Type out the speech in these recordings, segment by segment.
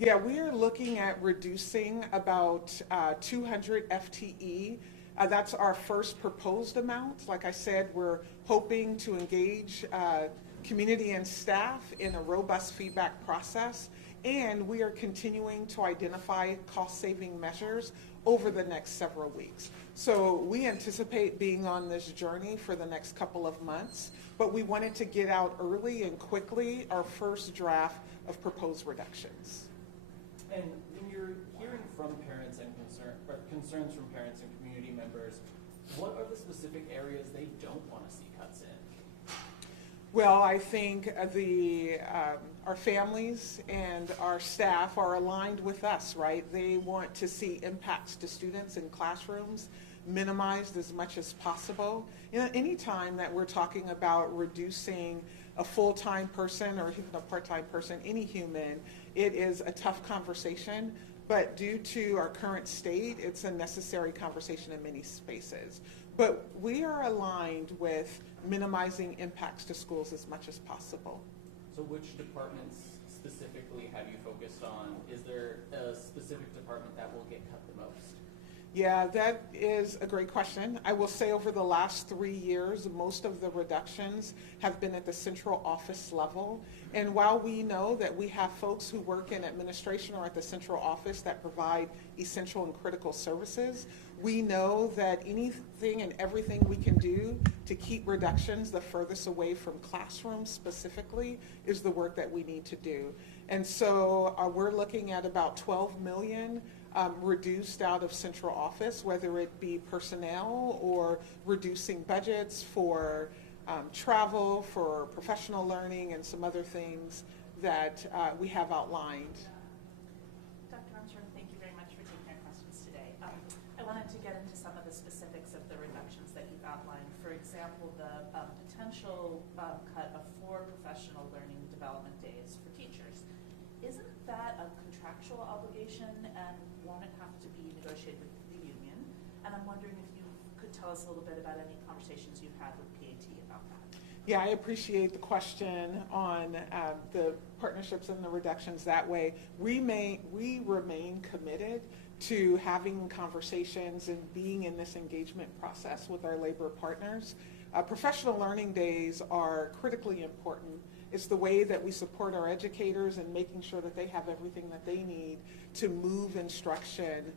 Yeah, we are looking at reducing about 200 FTE. That's our first proposed amount. Like I said, we're hoping to engage community and staff in a robust feedback process, and we are continuing to identify cost-saving measures over the next several weeks. So we anticipate being on this journey for the next couple of months, but we wanted to get out early and quickly our first draft of proposed reductions. And when you're hearing from parents and concerns from parents and community members, what are the specific areas they don't want to see cuts in? Well, I think our families and our staff are aligned with us, right? They want to see impacts to students in classrooms minimized as much as possible. Any time that we're talking about reducing a full-time person or even a part-time person, any human, it is a tough conversation, but due to our current state, it's a necessary conversation in many spaces. But we are aligned with minimizing impacts to schools as much as possible. So which departments specifically have you focused on? Is there a specific department that will get cut the most? Yeah, that is a great question. I will say over the last 3 years, most of the reductions have been at the central office level. And while we know that we have folks who work in administration or at the central office that provide essential and critical services, we know that anything and everything we can do to keep reductions the furthest away from classrooms specifically is the work that we need to do. And so we're looking at about 12 million reduced out of central office, whether it be personnel or reducing budgets for travel, for professional learning, and some other things that we have outlined. Dr. Armstrong, thank you very much for taking our questions today. I wanted to get into some of the specifics of the reductions that you've outlined. For example, the potential cut of 4 professional learning development days for teachers. Isn't that a contractual obligation, and won't it have to be negotiated with the union? And I'm wondering if you could tell us a little bit about any conversations you've had with PAT about that. Yeah, I appreciate the question on the partnerships and the reductions that way. We remain committed to having conversations and being in this engagement process with our labor partners. Professional learning days are critically important. It's the way that we support our educators and making sure that they have everything that they need to move instruction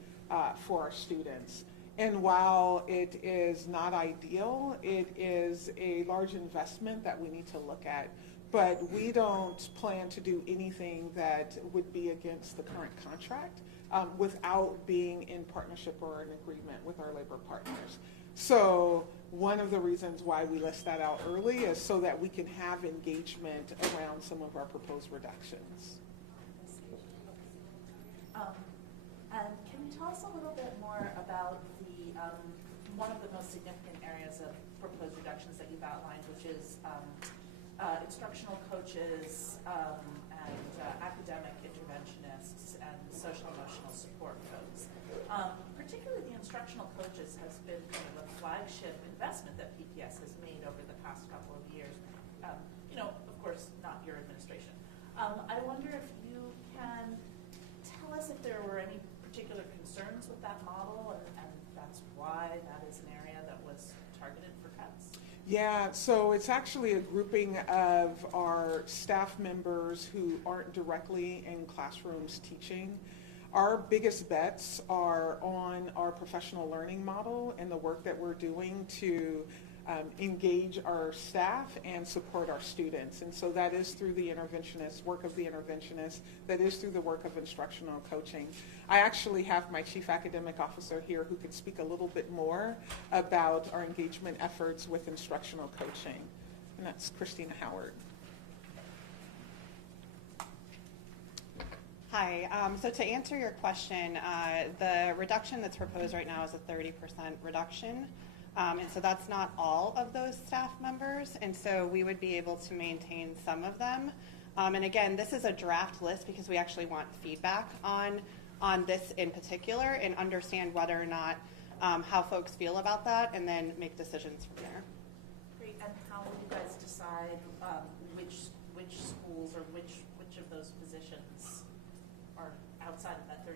for our students. And while it is not ideal, it is a large investment that we need to look at. But we don't plan to do anything that would be against the current contract without being in partnership or an agreement with our labor partners. So one of the reasons why we list that out early is so that we can have engagement around some of our proposed reductions. And can you tell us a little bit more about the one of the most significant areas of proposed reductions that you've outlined, which is instructional coaches and academic interventionists and social emotional support folks. Particularly the instructional coaches has been kind of a flagship investment that PPS has made over the past couple of years. Of course, not your administration. I wonder if you can tell us if there were any particular concerns with that model, and that's why that is an area that was targeted for cuts. Yeah, so it's actually a grouping of our staff members who aren't directly in classrooms teaching. Our biggest bets are on our professional learning model and the work that we're doing to engage our staff and support our students. And so that is through the work of the interventionists, that is through the work of instructional coaching. I actually have my chief academic officer here who could speak a little bit more about our engagement efforts with instructional coaching, and that's Christina Howard. Hi, so to answer your question, the reduction that's proposed right now is a 30% reduction. And so that's not all of those staff members, and so we would be able to maintain some of them. And again, this is a draft list because we actually want feedback on this in particular and understand whether or not how folks feel about that, and then make decisions from there. Great. And how will you guys decide which schools or which of those positions are outside of that 30%?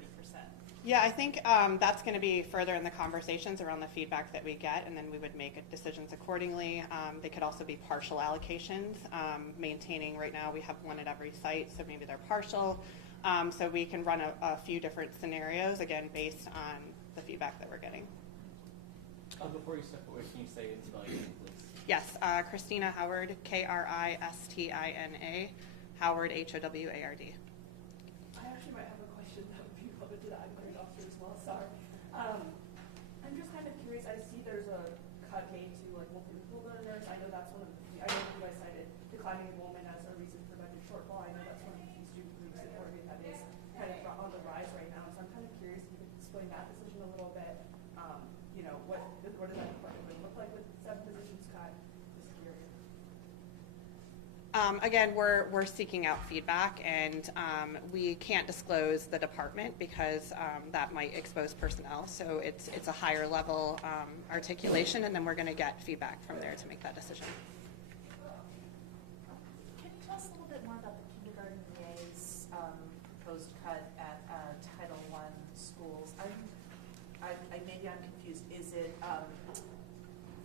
Yeah, I think that's going to be further in the conversations around the feedback that we get, and then we would make decisions accordingly. They could also be partial allocations, maintaining right now we have one at every site, so maybe they're partial. So we can run a few different scenarios, again, based on the feedback that we're getting. Before you step away, can you say and spell your name, please? Yes, Christina Howard, Kristina, Howard, Howard. I actually might have a question that would be relevant to the agriculture officer as well, sorry. I'm just kind of curious, I see there's a cut made to like local learners. I know that's one of the, I know you guys cited declining enrollment as a reason for budget shortfall. I know that's one of the key student groups in Oregon that is kind of on the rise right now. So I'm kind of curious if you could explain that decision a little bit. You know, what does that department look like with 7 positions cut? Just curious. Again, we're seeking out feedback, and we can't disclose the department because that might expose personnel. So it's a higher level articulation, and then we're going to get feedback from there to make that decision. Can you tell us a little bit more about the kindergarten EA's proposed cut at Title I schools? Maybe I'm confused. Is it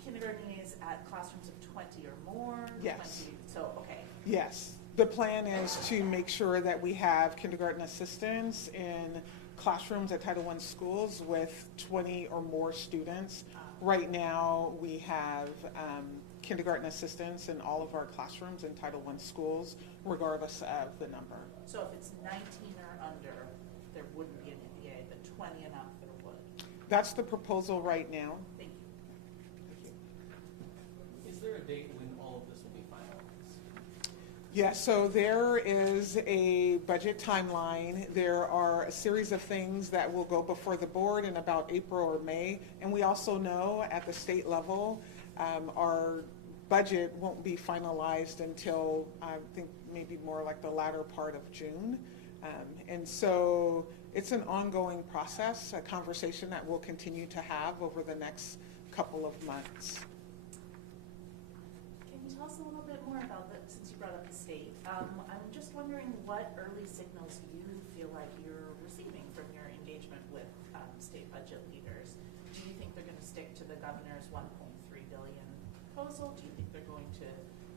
kindergarten EAs at classrooms of 20 or more? Yes. 20, so, okay. Yes. The plan is to make sure that we have kindergarten assistants in classrooms at Title I schools with 20 or more students. Right now, we have kindergarten assistants in all of our classrooms in Title I schools, regardless of the number. So if it's 19 or under, there wouldn't be an EA, but 20 and up, there would. That's the proposal right now. Thank you. Is there a date when all of this will be finalized? Yeah, so there is a budget timeline. There are a series of things that will go before the board in about April or May. And we also know at the state level, our budget won't be finalized until I think maybe more like the latter part of June. And so it's an ongoing process, a conversation that we'll continue to have over the next couple of months. Can you tell us a little bit more about that, since you brought up the state? I'm just wondering what early signals you feel like you're receiving from your engagement with state budget leaders. Do you think they're going to stick to the governor's $1.3 billion proposal? Do you think they're going to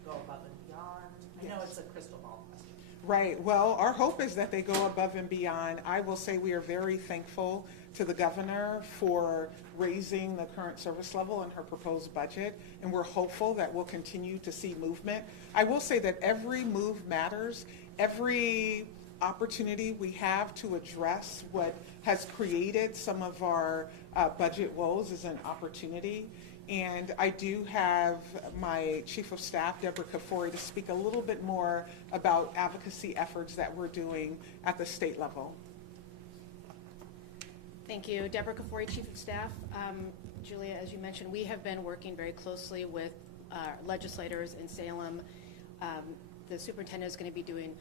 go above and beyond? I know it's a crystal ball question. Right. Well, our hope is that they go above and beyond. I will say we are very thankful to the governor for raising the current service level in her proposed budget, and we're hopeful that we'll continue to see movement. I will say that every move matters. Every opportunity we have to address what has created some of our budget woes is an opportunity. And I do have my Chief of Staff, Deborah Kafori, to speak a little bit more about advocacy efforts that we're doing at the state level. Thank you. Deborah Kafori, Chief of Staff. Julia, as you mentioned, we have been working very closely with legislators in Salem. The superintendent is going to be doing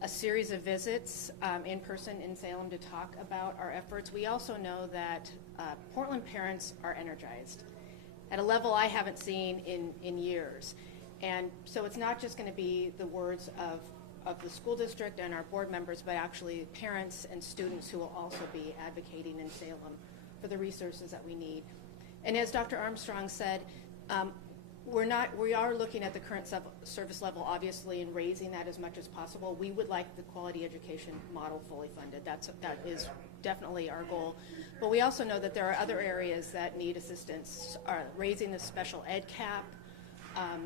a series of visits in person in Salem to talk about our efforts. We also know that Portland parents are energized at a level I haven't seen in years. And so it's not just going to be the words of the school district and our board members, but actually parents and students who will also be advocating in Salem for the resources that we need. And as Dr. Armstrong said, we are looking at the current service level, obviously, and raising that as much as possible. We would like the quality education model fully funded. That is definitely our goal. But we also know that there are other areas that need assistance, raising the special ed cap, a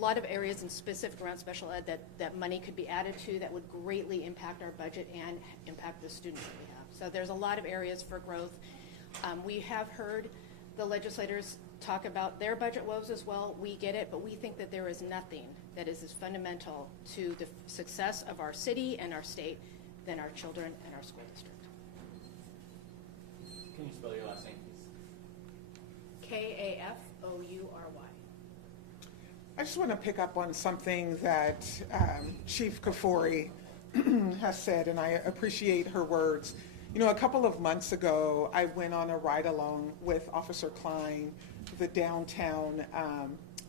lot of areas in specific around special ed that money could be added to that would greatly impact our budget and impact the students that we have. So there's a lot of areas for growth. We have heard the legislators talk about their budget woes as well. We get it, but we think that there is nothing that is as fundamental to the success of our city and our state than our children and our school district. Can you spell your last name, please? Kafoury. I just want to pick up on something that Chief Kafori has said, and I appreciate her words. You know, a couple of months ago, I went on a ride-along with Officer Klein, the downtown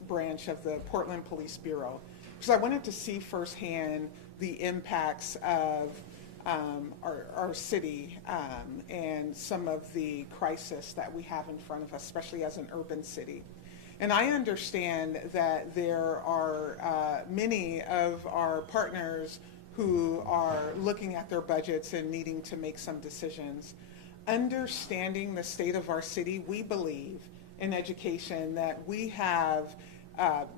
branch of the Portland Police Bureau. because I wanted to see firsthand the impacts of our city and some of the crisis that we have in front of us, especially as an urban city. And I understand that there are many of our partners who are looking at their budgets and needing to make some decisions. Understanding the state of our city, we believe in education that we have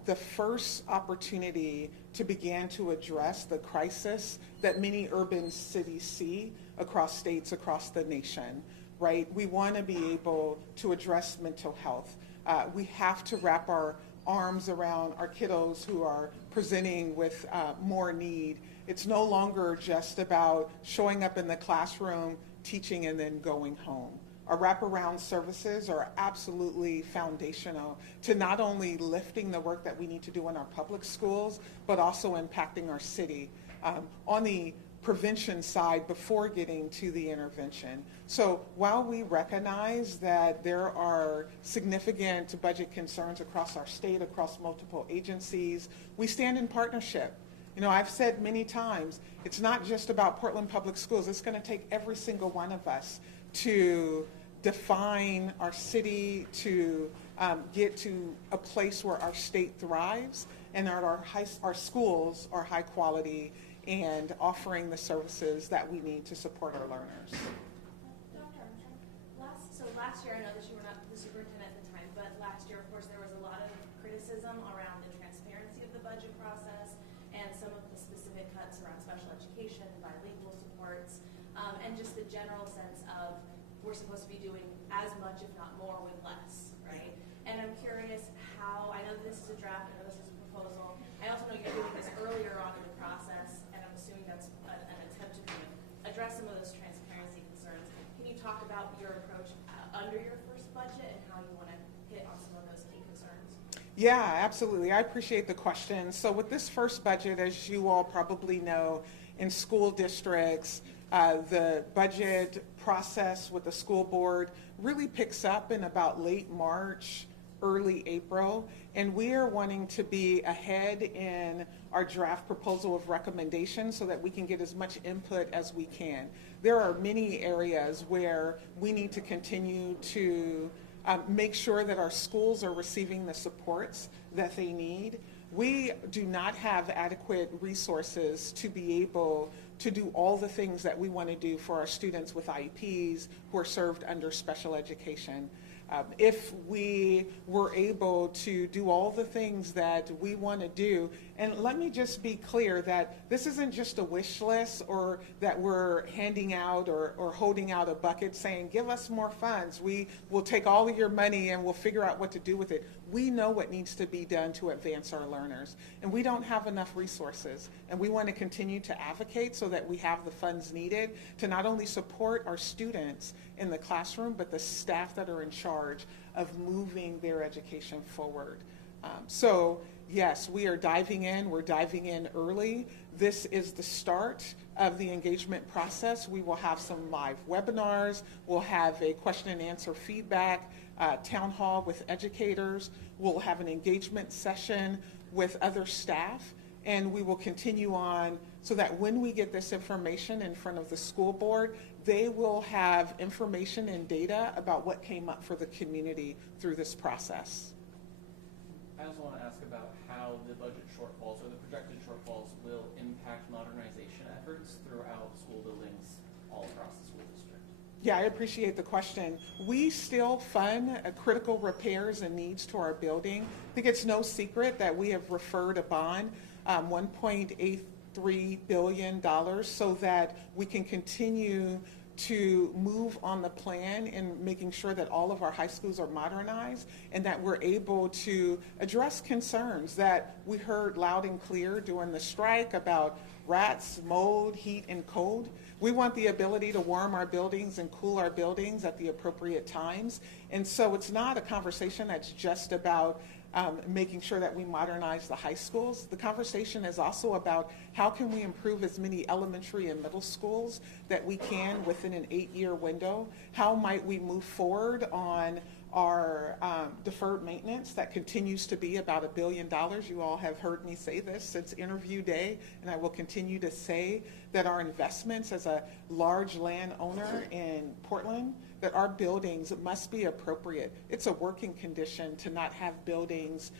the first opportunity to begin to address the crisis that many urban cities see across states, across the nation, right? We want to be able to address mental health. We have to wrap our arms around our kiddos who are presenting with more need. It's no longer just about showing up in the classroom, teaching, and then going home. Our wraparound services are absolutely foundational to not only lifting the work that we need to do in our public schools, but also impacting our city on the prevention side before getting to the intervention. So while we recognize that there are significant budget concerns across our state, across multiple agencies, we stand in partnership. You know, I've said many times, it's not just about Portland Public Schools. It's going to take every single one of us to define our city, to get to a place where our state thrives and our schools are high quality and offering the services that we need to support our learners. Dr. Last year, I know that you were not the superintendent at the time, but last year, of course, there was a lot of criticism around the transparency of the budget process and some of the specific cuts around special education, bilingual supports, and just the general sense of we're supposed to be doing as much, if not more, with less, right? And I'm curious how, I know this is a draft, I know this is a proposal. I also know you're doing this earlier on in the process, and I'm assuming that's an attempt to kind of address some of those transparency concerns. Can you talk about your approach under your first budget and how you want to hit on some of those key concerns? Yeah, absolutely. I appreciate the question. So with this first budget, as you all probably know, in school districts, the budget process with the school board really picks up in about late March, early April, and we are wanting to be ahead in our draft proposal of recommendations so that we can get as much input as we can. There are many areas where we need to continue to make sure that our schools are receiving the supports that they need. We do not have adequate resources to be able to do all the things that we want to do for our students with IEPs who are served under special education. If we were able to do all the things that we want to do, and let me just be clear that this isn't just a wish list or that we're handing out or holding out a bucket saying, give us more funds. We will take all of your money and we'll figure out what to do with it. We know what needs to be done to advance our learners, and we don't have enough resources, and we want to continue to advocate so that we have the funds needed to not only support our students in the classroom, but the staff that are in charge of moving their education forward. So yes, we are diving in. We're diving in early. This is the start of the engagement process. We will have some live webinars. We'll have a question and answer feedback town hall with educators. We'll have an engagement session with other staff, and we will continue on so that when we get this information in front of the school board, they will have information and data about what came up for the community through this process. I also want to ask about how the budget shortfalls or the projected shortfalls will impact modernization efforts throughout school buildings all across the school district. Yeah, I appreciate the question. We still fund critical repairs and needs to our building. I think it's no secret that we have referred a bond, $1.83 billion, so that we can continue to move on the plan and making sure that all of our high schools are modernized and that we're able to address concerns that we heard loud and clear during the strike about rats, mold, heat, and cold. We want the ability to warm our buildings and cool our buildings at the appropriate times. And so it's not a conversation that's just about making sure that we modernize the high schools. The conversation is also about how can we improve as many elementary and middle schools that we can within an 8-year window. How might we move forward on our deferred maintenance that continues to be about $1 billion. You all have heard me say this since interview day, and I will continue to say that our investments as a large landowner in Portland, that our buildings must be appropriate. It's a working condition to not have buildings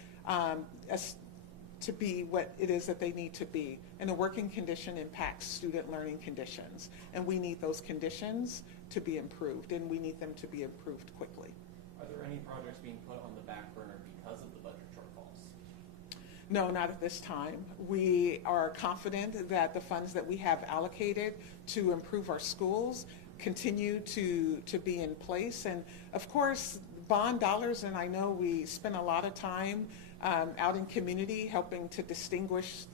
to be what it is that they need to be. And a working condition impacts student learning conditions. And we need those conditions to be improved, and we need them to be improved quickly. Are there any projects being put on the back burner because of the budget shortfalls? No, not at this time. We are confident that the funds that we have allocated to improve our schools continue to be in place. And of course, bond dollars, and I know we spend a lot of time out in community helping to distinguish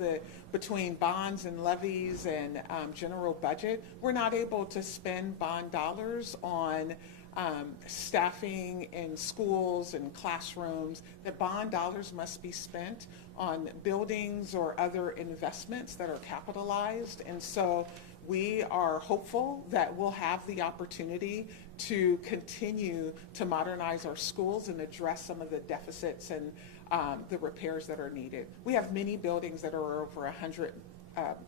between bonds and levies and general budget. We're not able to spend bond dollars on staffing in schools and classrooms. The bond dollars must be spent on buildings or other investments that are capitalized. And so we are hopeful that we'll have the opportunity to continue to modernize our schools and address some of the deficits and the repairs that are needed. We have many buildings that are over 100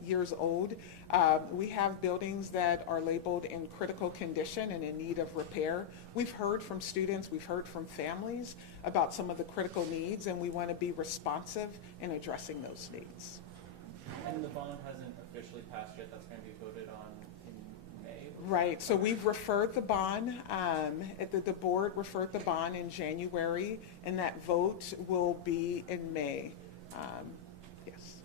years old. We have buildings that are labeled in critical condition and in need of repair. We've heard from students, we've heard from families about some of the critical needs, and we want to be responsive in addressing those needs. And the bond hasn't officially passed yet. That's going to be voted on in May? Right, so we've referred the bond, the board referred the bond in January, and that vote will be in May. Yes.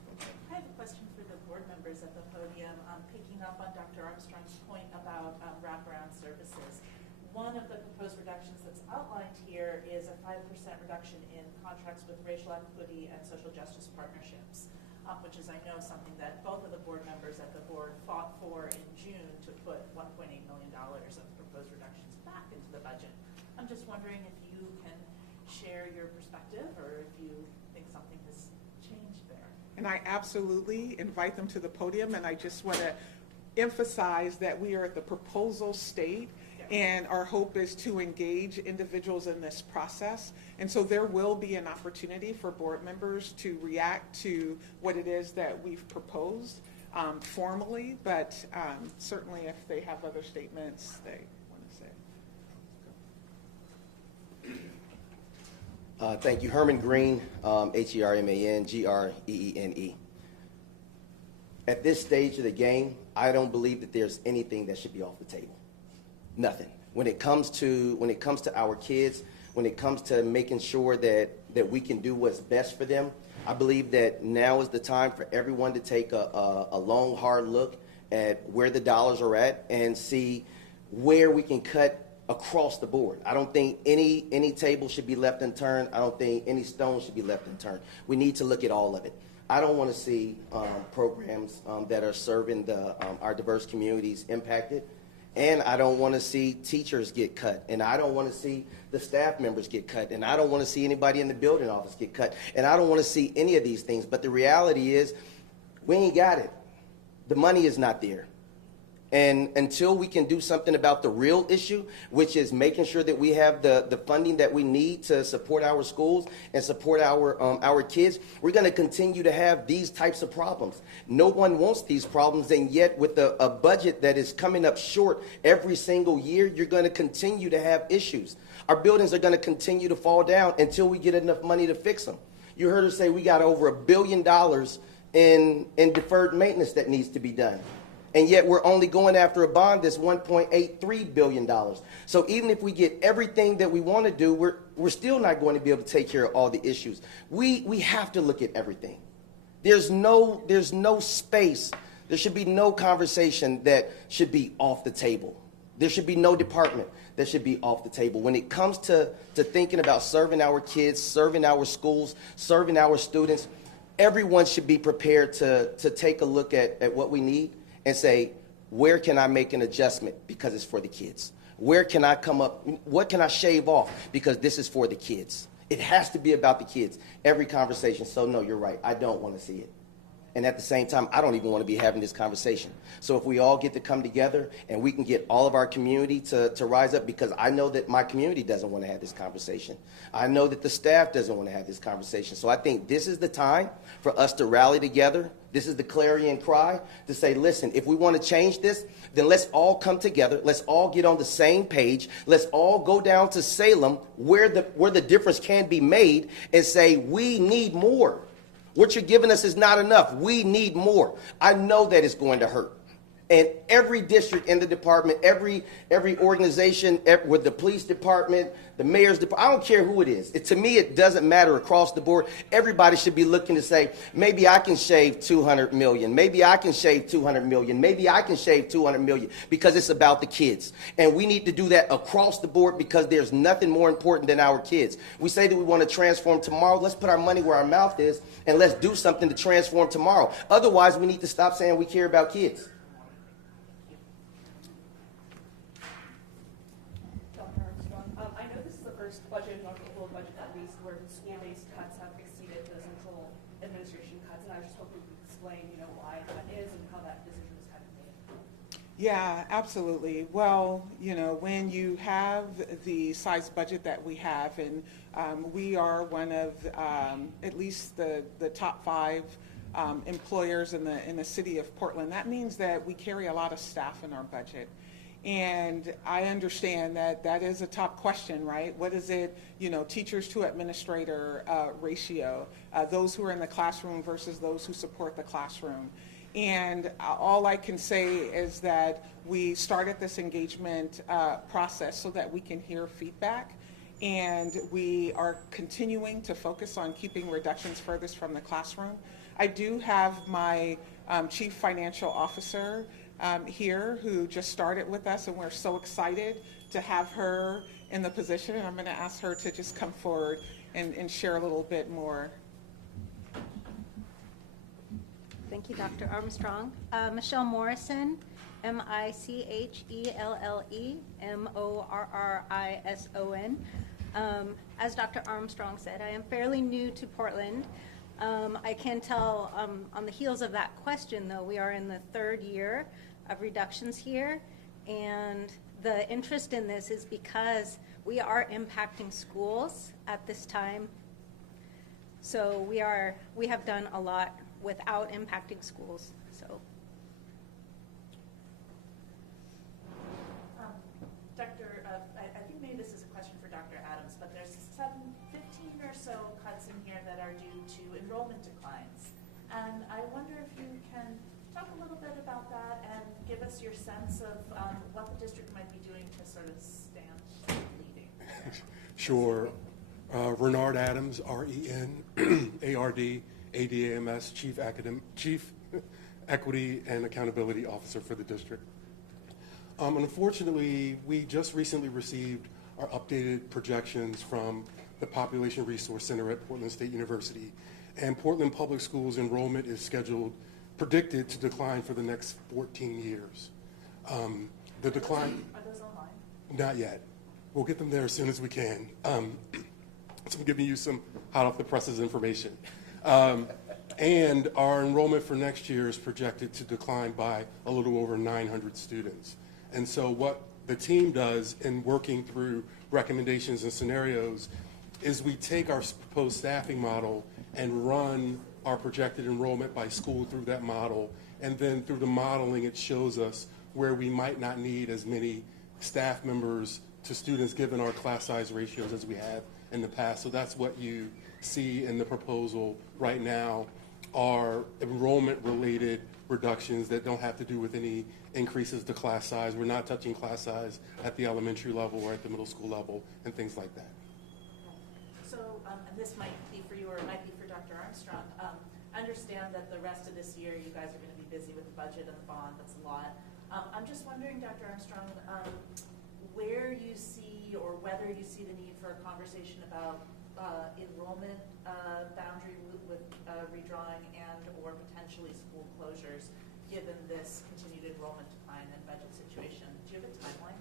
I have a question for the board members at the podium, picking up on Dr. Armstrong's point about wraparound services. One of the proposed reductions that's outlined here is a 5% reduction in contracts with racial equity and social justice partnerships, which is, I know, something that both of the board members at the board fought for in June to put $1.8 million of proposed reductions back into the budget. I'm just wondering if you can share your perspective or if you think something has changed there. And I absolutely invite them to the podium, and I just want to emphasize that we are at the proposal state, and our hope is to engage individuals in this process. And so there will be an opportunity for board members to react to what it is that we've proposed formally, but certainly if they have other statements they want to say. Thank you. Herman Green, Herman, Green. At this stage of the game, I don't believe that there's anything that should be off the table. Nothing. When it comes to our kids, when it comes to making sure that we can do what's best for them, I believe that now is the time for everyone to take a long, hard look at where the dollars are at and see where we can cut across the board. I don't think any table should be left unturned. I don't think any stone should be left unturned. We need to look at all of it. I don't want to see programs that are serving our diverse communities impacted. And I don't want to see teachers get cut. And I don't want to see the staff members get cut. And I don't want to see anybody in the building office get cut. And I don't want to see any of these things. But the reality is, we ain't got it. The money is not there. And until we can do something about the real issue, which is making sure that we have the funding that we need to support our schools and support our kids, we're going to continue to have these types of problems. No one wants these problems, and yet with a budget that is coming up short every single year, you're going to continue to have issues. Our buildings are going to continue to fall down until we get enough money to fix them. You heard her say we got over $1 billion in deferred maintenance that needs to be done. And yet we're only going after a bond that's $1.83 billion. So even if we get everything that we want to do, we're still not going to be able to take care of all the issues. We have to look at everything. There's no space. There should be no conversation that should be off the table. There should be no department that should be off the table. When it comes to thinking about serving our kids, serving our schools, serving our students, everyone should be prepared to take a look at what we need and say, where can I make an adjustment because it's for the kids? Where can I come up? What can I shave off because this is for the kids? It has to be about the kids, every conversation. So no, you're right. I don't want to see it. And at the same time, I don't even want to be having this conversation. So if we all get to come together and we can get all of our community to rise up, because I know that my community doesn't want to have this conversation. I know that the staff doesn't want to have this conversation. So I think this is the time for us to rally together. This is the clarion cry to say, listen, if we want to change this, then let's all come together. Let's all get on the same page. Let's all go down to Salem where the difference can be made and say, we need more. What you're giving us is not enough. We need more. I know that it's going to hurt. And every district in the department, every organization, with the police department, the mayor's department, I don't care who it is. To me, it doesn't matter across the board. Everybody should be looking to say, maybe I can shave $200 million. Maybe I can shave $200 million. Maybe I can shave $200 million, because it's about the kids. And we need to do that across the board, because there's nothing more important than our kids. We say that we want to transform tomorrow. Let's put our money where our mouth is, and let's do something to transform tomorrow. Otherwise, we need to stop saying we care about kids. I know this is the first budget, non-full budget at least, where school-based cuts have exceeded the central administration cuts, and I was just hoping you could explain, why that is and how that decision was kind of made. Yeah, absolutely. Well, when you have the size budget that we have, and we are one of at least the top 5 employers in the city of Portland, that means that we carry a lot of staff in our budget. And I understand that that is a top question, right? What is it, teachers to administrator ratio, those who are in the classroom versus those who support the classroom. And all I can say is that we started this engagement process so that we can hear feedback, and we are continuing to focus on keeping reductions furthest from the classroom. I do have my chief financial officer here, who just started with us, and we're so excited to have her in the position, and I'm going to ask her to just come forward and share a little bit more. Thank you, Dr. Armstrong. Michelle Morrison, MICHELLE MORRISON. As Dr. Armstrong said, I am fairly new to Portland. I can tell on the heels of that question, though, we are in the 3rd year of reductions here, and the interest in this is because we are impacting schools at this time. So we have done a lot without impacting schools. So, Dr. I think maybe this is a question for Dr. Adams, but there's 15 or so cuts in here that are due to enrollment declines. And I wonder if you can talk a little bit about that and give us your sense of what the district might be doing to sort of stamp bleeding. Sure. Renard Adams, RENARD, ADAMS, Chief Equity and Accountability Officer for the district. Unfortunately, we just recently received our updated projections from the Population Resource Center at Portland State University, and Portland Public Schools enrollment is predicted to decline for the next 14 years. The decline... Are those online? Not yet. We'll get them there as soon as we can. So I'm giving you some hot off the presses information. And our enrollment for next year is projected to decline by a little over 900 students. And so what the team does in working through recommendations and scenarios is we take our proposed staffing model and run our projected enrollment by school through that model, and then through the modeling it shows us where we might not need as many staff members to students given our class size ratios as we have in the past. So that's what you see in the proposal right now, are enrollment related reductions that don't have to do with any increases to class size. We're not touching class size at the elementary level or at the middle school level and things like that. So, and this might be for you or it might be for Dr. Armstrong. Understand that the rest of this year you guys are going to be busy with the budget and the bond. That's a lot. I'm just wondering, Dr. Armstrong, where you see or whether you see the need for a conversation about enrollment boundary with redrawing and or potentially school closures given this continued enrollment decline and budget situation. Do you have a timeline?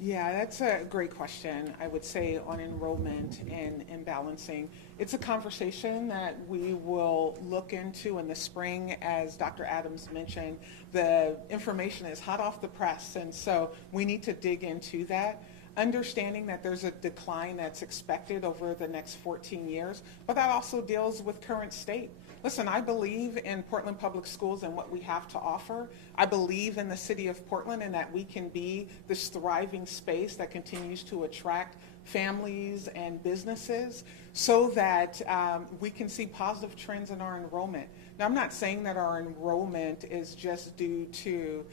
Yeah, that's a great question. I would say on enrollment and balancing. It's a conversation that we will look into in the spring. As Dr. Adams mentioned, the information is hot off the press, and so we need to dig into that. Understanding that there's a decline that's expected over the next 14 years, but that also deals with current state. Listen, I believe in Portland Public Schools and what we have to offer. I believe in the city of Portland and that we can be this thriving space that continues to attract families and businesses so that we can see positive trends in our enrollment. Now, I'm not saying that our enrollment is just due to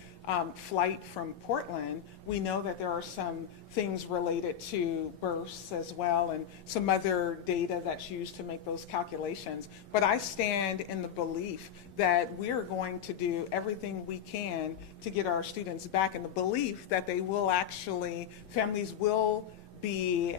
flight from Portland. We know that there are some things related to births as well and some other data that's used to make those calculations. But I stand in the belief that we're going to do everything we can to get our students back, in the belief that they will actually, families will be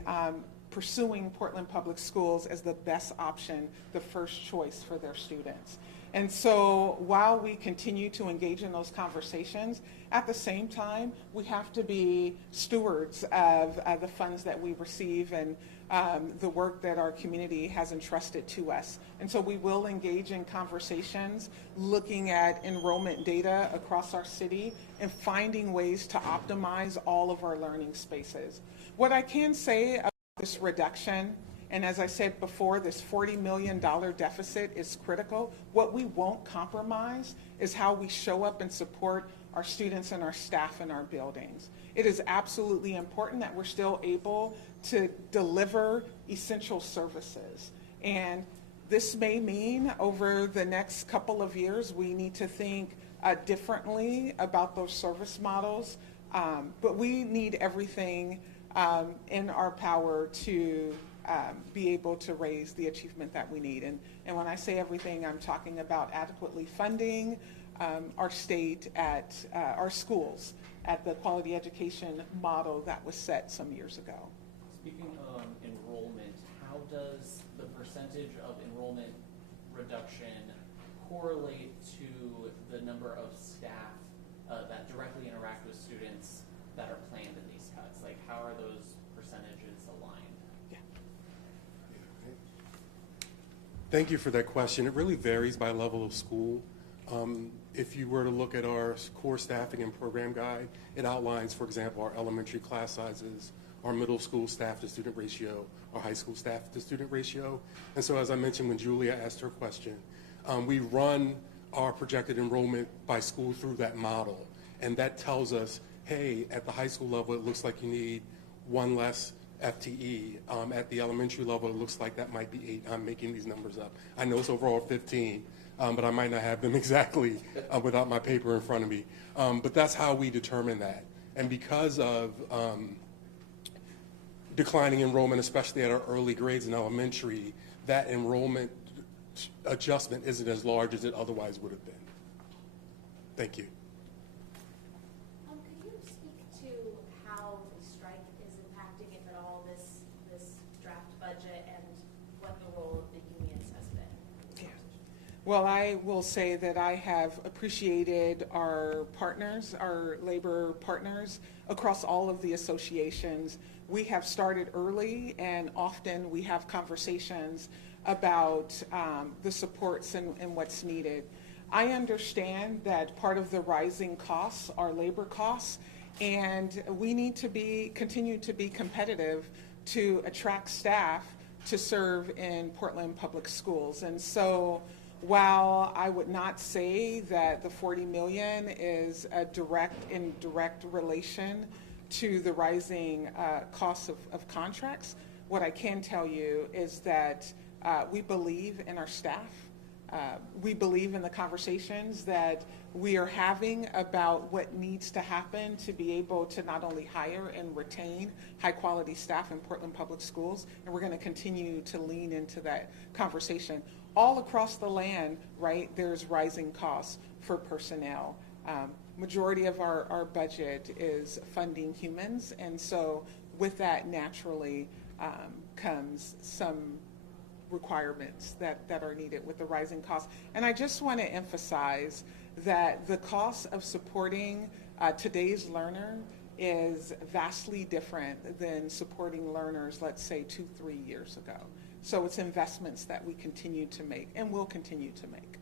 pursuing Portland Public Schools as the best option, the first choice for their students. And so while we continue to engage in those conversations, at the same time, we have to be stewards of the funds that we receive and the work that our community has entrusted to us. And so we will engage in conversations looking at enrollment data across our city and finding ways to optimize all of our learning spaces. What I can say about this reduction, and as I said before, this $40 million deficit is critical. What we won't compromise is how we show up and support our students and our staff in our buildings. It is absolutely important that we're still able to deliver essential services. And this may mean over the next couple of years, we need to think differently about those service models. But we need everything in our power to be able to raise the achievement that we need. And when I say everything, I'm talking about adequately funding our state at our schools at the quality education model that was set some years ago. Speaking of enrollment, how does the percentage of enrollment reduction correlate to the number of staff that directly interact with students that are planned in these cuts? Like, how are those percentages aligned? Thank you for that question. It really varies by level of school. If you were to look at our core staffing and program guide, it outlines, for example, our elementary class sizes, our middle school staff to student ratio, our high school staff to student ratio. And so as I mentioned when Julia asked her question, we run our projected enrollment by school through that model. And that tells us, hey, at the high school level, it looks like you need one less FTE. At the elementary level, it looks like that might be 8. I'm making these numbers up. I know it's overall 15, but I might not have them exactly without my paper in front of me. But that's how we determine that. And because of declining enrollment, especially at our early grades in elementary, that enrollment adjustment isn't as large as it otherwise would have been. Thank you. Could you speak to how the strike is impacting, if at all, this draft budget and what the role of the unions has been? Yeah. Well, I will say that I have appreciated our partners, our labor partners across all of the associations. We have started early, and often we have conversations about the supports and what's needed. I understand that part of the rising costs are labor costs, and we need to continue to be competitive to attract staff to serve in Portland Public Schools. And so while I would not say that the $40 million is a direct relation to the rising costs of contracts, what I can tell you is that we believe in our staff. We believe in the conversations that we are having about what needs to happen to be able to not only hire and retain high quality staff in Portland Public Schools, and we're going to continue to lean into that conversation. All across the land, right, there's rising costs for personnel. Majority of our budget is funding humans, and so with that naturally comes some requirements that are needed with the rising costs. And I just want to emphasize that the cost of supporting today's learner is vastly different than supporting learners, let's say 2-3 years ago. So it's investments that we continue to make and will continue to make.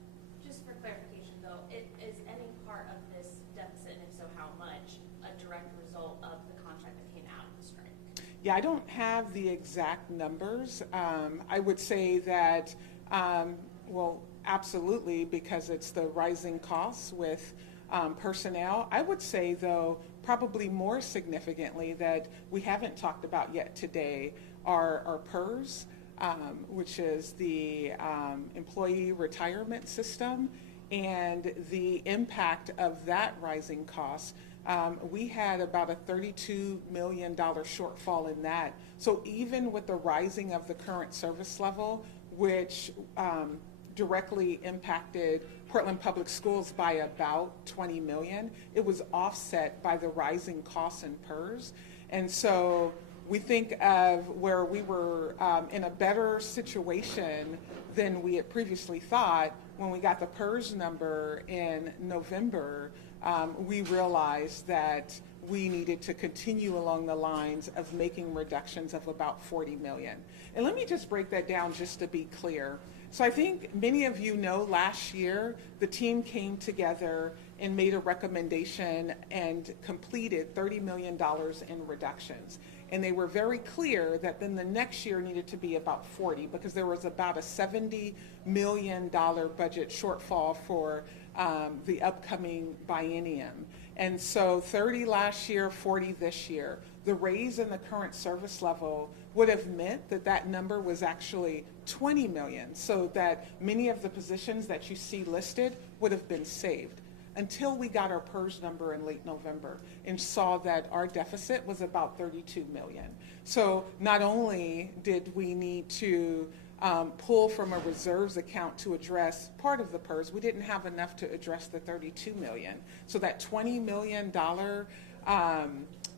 Just for clarification though, is any part of this deficit, and if so, how much, a direct result of the contract that came out of the strike? Yeah, I don't have the exact numbers. I would say that, well, absolutely, because it's the rising costs with personnel. I would say, though, probably more significantly that we haven't talked about yet today are PERS, which is the employee retirement system, and the impact of that rising cost. We had about a $32 million shortfall in that. So even with the rising of the current service level, which directly impacted Portland Public Schools by about 20 million, it was offset by the rising costs in PERS. And so we think of where we were in a better situation than we had previously thought. When we got the PERS number in November, we realized that we needed to continue along the lines of making reductions of about 40 million. And let me just break that down just to be clear. So I think many of you know last year the team came together and made a recommendation and completed $30 million in reductions. And they were very clear that then the next year needed to be about 40 because there was about a $70 million budget shortfall for the upcoming biennium. And so 30 last year, 40 this year. The raise in the current service level would have meant that that number was actually 20 million, so that many of the positions that you see listed would have been saved until we got our PERS number in late November and saw that our deficit was about 32 million. So not only did we need to pull from a reserves account to address part of the PERS, we didn't have enough to address the 32 million. So that $20 million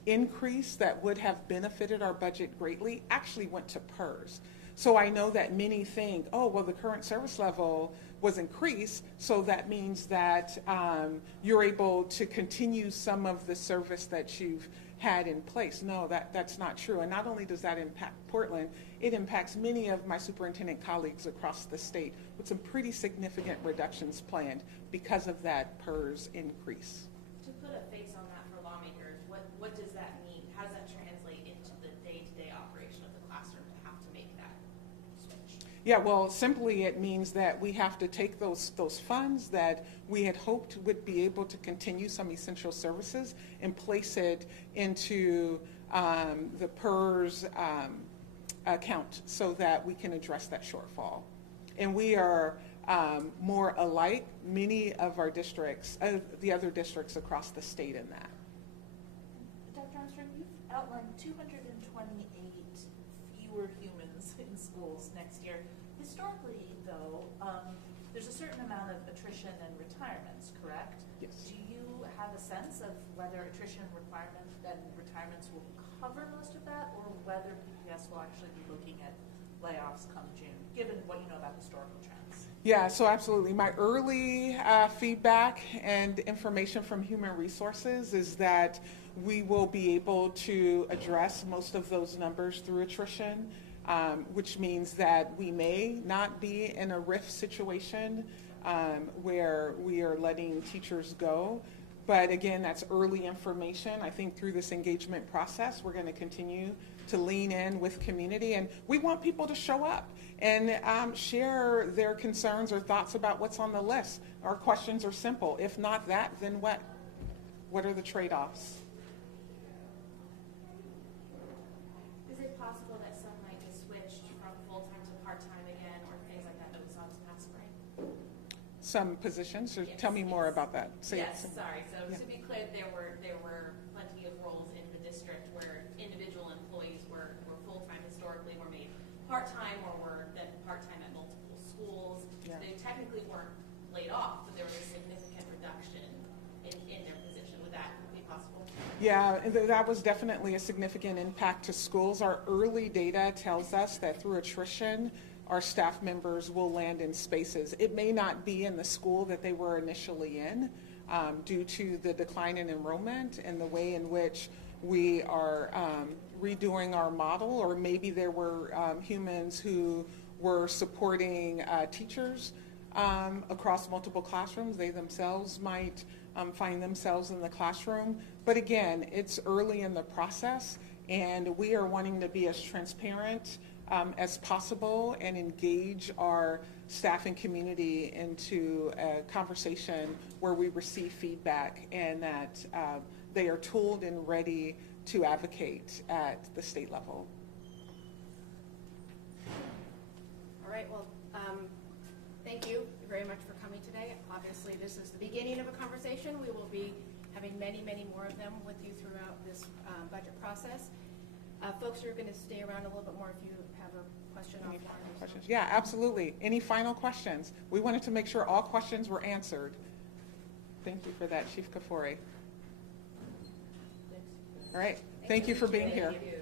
increase that would have benefited our budget greatly actually went to PERS. So I know that many think, oh, well, the current service level was increased, so that means that you're able to continue some of the service that you've had in place. No, that's not true. And not only does that impact Portland, it impacts many of my superintendent colleagues across the state with some pretty significant reductions planned because of that PERS increase. To put a face on that for lawmakers, what does that mean? How does that translate into the day-to-day operation of the classroom to have to make that switch? Yeah, well, simply it means that we have to take those funds that we had hoped would be able to continue some essential services and place it into the PERS account so that we can address that shortfall. And we are more alike many of our districts, the other districts across the state in that. Dr. Armstrong, you've outlined 228 fewer humans in schools next year. Historically, though, there's a certain amount of attrition and retirements, correct? Yes. Do you have a sense of whether attrition requirements and retirements will cover most of that, or whether PPS will actually be looking at layoffs come June, given what you know about historical trends? Yeah, so absolutely. My early feedback and information from Human Resources is that we will be able to address most of those numbers through attrition, which means that we may not be in a RIF situation where we are letting teachers go. But again, that's early information. I think through this engagement process, we're going to continue to lean in with community, and we want people to show up and share their concerns or thoughts about what's on the list. Our questions are simple. If not that, then what? What are the trade-offs? Is it possible that some might get switched from full-time to part-time again, or things like that we saw this past spring? Some positions, or Yes, tell me more yes. about that. Say it Yes, simple. sorry. So Yeah. to be clear, there were plenty of roles in the district where individual employees were full-time historically, were made part-time, or were then part-time at multiple schools. Yeah. So they technically weren't laid off, but there was a significant reduction in their position. Would that be possible? Yeah, that was definitely a significant impact to schools. Our early data tells us that through attrition, our staff members will land in spaces. It may not be in the school that they were initially in due to the decline in enrollment and the way in which we are redoing our model, or maybe there were humans who were supporting teachers across multiple classrooms. They themselves might find themselves in the classroom. But again, it's early in the process, and we are wanting to be as transparent as possible and engage our staff and community into a conversation where we receive feedback and that they are tooled and ready to advocate at the state level. All right, well, thank you very much for coming today. Obviously, this is the beginning of a conversation. We will be having many, many more of them with you throughout this budget process. Folks are going to stay around a little bit more if you have a question Any offline. final questions? Yeah, absolutely. Any final questions? We wanted to make sure all questions were answered. Thank you for that, Chief Kafori. All right, thank you for being here. Thank you.